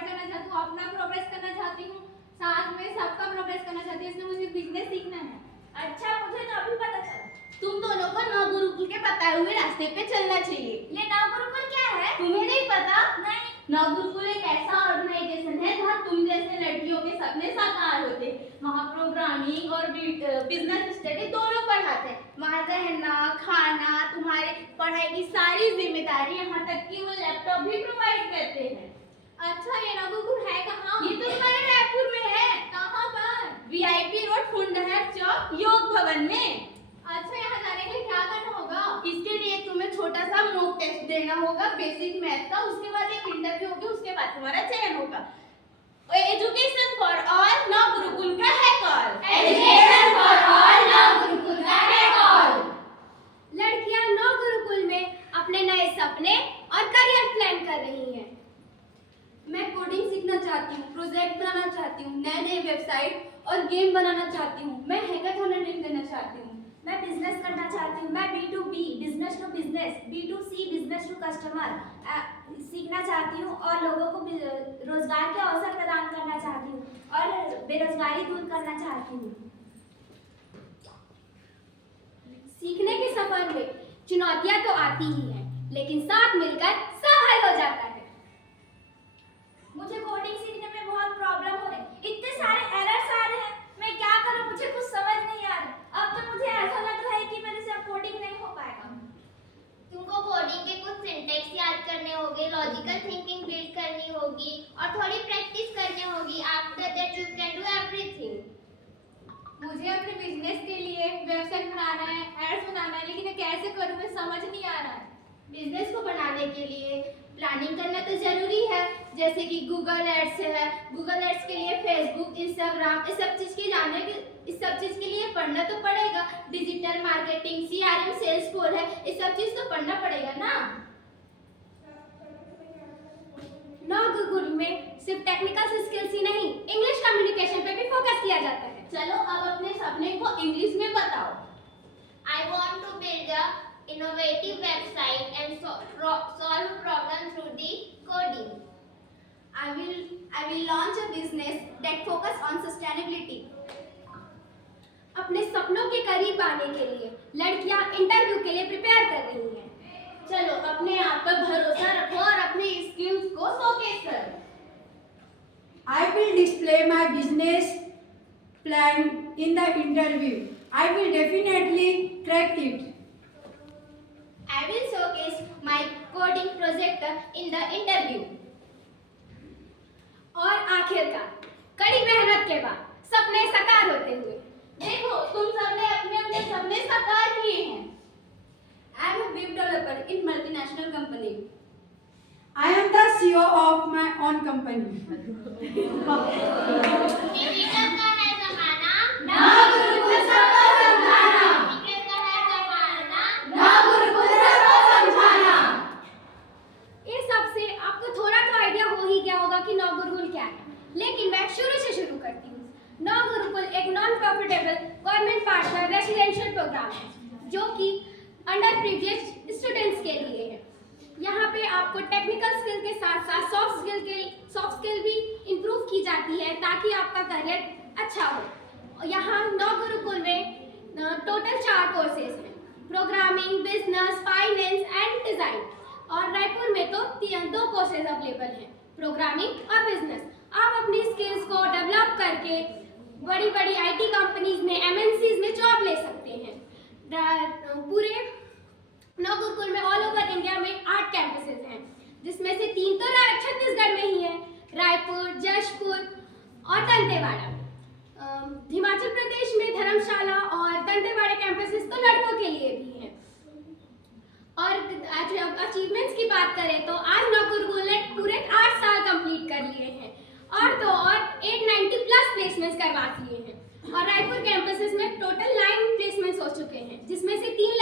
Provide करना चाहती हूँ, अपना प्रोग्रेस करना चाहती हूँ, साथ में सबका प्रोग्रेस करना चाहती हूँ, इसलिए मुझे बिजनेस सीखना है। अच्छा, मुझे तो अभी पता चला। तुम दोनों को नवगुरुकुल के बताए हुए रास्ते पे चलना चाहिए। ये नवगुरुकुल क्या है? तुम्हें नहीं पता? नहीं। नवगुरुकुल एक ऐसा ऑर्गेनाइजेशन है जहाँ तुम जैसे लड़कियों के सपने साकार होते हैं। वहाँ प्रोग्रामिंग और बिजनेस स्टडी दोनों पढ़ाते हैं। वहाँ रहना, खाना, तुम्हारे पढ़ाई की सारी जिम्मेदारी, यहाँ तक कि वो लैपटॉप भी प्रोवाइड करते हैं। अच्छा, ये नवगुरुकुल है कहाँ? ये तो हमारे रायपुर में है। कहाँ पर? VIP रोड, फुंडहर चौक, योग भवन में। अच्छा, यहाँ जाने के लिए क्या करना होगा? इसके लिए तुम्हें छोटा सा मॉक टेस्ट देना होगा बेसिक मैथ का, उसके बाद एक इंटरव्यू होगी, उसके बाद तुम्हारा चयन होगा। एजुकेशन फॉर ऑल नवगुरुकुल का है call. Education for all NavGurukul का है कॉल। लड़कियां नवगुरुकुल में अपने नए सपने और करियर प्लान कर रही हैं। मैं कोडिंग सीखना चाहती हूँ, प्रोजेक्ट बनाना चाहती हूँ, नए नए वेबसाइट और गेम बनाना चाहती हूँ। मैं हैकाथॉन अटेंड करना चाहती हूँ। मैं बिजनेस करना चाहती हूँ। मैं B2B, business to business, B2C, business to customer सीखना चाहती हूँ और लोगों को रोजगार के अवसर प्रदान करना चाहती हूँ और बेरोजगारी दूर करना चाहती हूँ। सीखने के सफर में चुनौतियां तो आती ही हैं, लेकिन साथ मिलकर सब हल हो जाता है। मुझे कोडिंग सीखने में बहुत प्रॉब्लम हो रही, इतने सारे एरर्स आ रहे हैं, मैं क्या करूं, मुझे कुछ समझ नहीं आ रहा। अब तो मुझे ऐसा लग रहा है कि मेरे से अब कोडिंग नहीं हो पाएगा। तुमको कोडिंग के कुछ सिंटैक्स याद करने होंगे, लॉजिकल थिंकिंग बिल्ड करनी होगी और थोड़ी प्रैक्टिस करनी होगी। After that you can do everything. मुझे अपने बिजनेस के लिए वेबसाइट बनाना है, एड्स बनाना है, लेकिन ये कैसे करूँ, मैं समझ नहीं आ रहा है। बिजनेस को बढ़ाने के लिए प्लानिंग करना तो जरूरी है, जैसे कि गूगल एड्स है। गूगल एड्स के लिए फेसबुक, इंस्टाग्राम, इस सब चीज के लिए पढ़ना तो पड़ेगा। डिजिटल मार्केटिंग, CRM, सेल्सफोर्स है, इस सब चीज तो पढ़ना पड़ेगा ना। नवगुरुकुल में सिर्फ टेक्निकल स्किल्स ही नहीं, इंग्लिश कम्युनिकेशन पे भी फोकस किया जाता है। चलो अब अपने सपने को इंग्लिश में बताओ। I want to build a innovative website and solve problem through the coding. I will launch a business that focus on sustainability. अपने सपनों के करीब आने के लिए लड़कियां इंटरव्यू के लिए प्रिपेयर कर रही हैं। चलो अपने आप पर भरोसा रखो और अपने स्किल्स को शोकेस करो। I will display my business plan in the interview. I will definitely crack it. I will showcase my coding project in the interview. और आखिरकार कड़ी मेहनत के बाद सपने साकार होते हुए देखो तुम सबने अपने अपने सपने साकार किए हैं। I am a web developer in multinational company. I am the CEO of my own company. Digital का है जमाना, नवगुरुकुल सबको समझाना। डिजिटल का है जमाना। नवगुरुकुल सबको समझाना। इस सब से आपको थोड़ा तो आइडिया हो ही गया होगा कि नवगुरुकुल क्या है, लेकिन मैं शुरू करती हूँ। नवगुरुकुल एक non profitable government partner residential programme है जो कि अंडर प्रिविलेज्ड स्टूडेंट्स के लिए है। यहाँ पे आपको टेक्निकल स्किल के साथ साथ सॉफ्ट स्किल भी इम्प्रूव की जाती है ताकि आपका करियर अच्छा हो। यहाँ नवगुरुकुल में टोटल 4 कोर्सेज हैं, programming, business, finance and design. और रायपुर में तो 2 कोर्सेज अवेलेबल हैं, प्रोग्रामिंग और बिजनेस। आप अपनी स्किल्स को डेवलप करके बड़ी बड़ी IT कंपनीज में, MNCs में जॉब ले सकते हैं। पूरे नवगुरुकुल में ऑल ओवर इंडिया में 8 कैंपसेस हैं, जिसमें से 3 तो छत्तीसगढ़ में ही है, रायपुर, जशपुर और दंतेवाड़ा। हिमाचल प्रदेश में धर्मशाला और दंतेवाड़ा कैंपसेस तो लड़कों के लिए भी हैं। और अचीवमेंट्स की बात करें तो आज नवगुरुकुल ने पूरे 8 साल कंप्लीट कर लिए हैं और 890 प्लस प्लेसमेंट्स करवा दिए हैं। और रायपुर कैंपसेस में टोटल 9 प्लेसमेंट्स हो चुके हैं, जिसमें से 3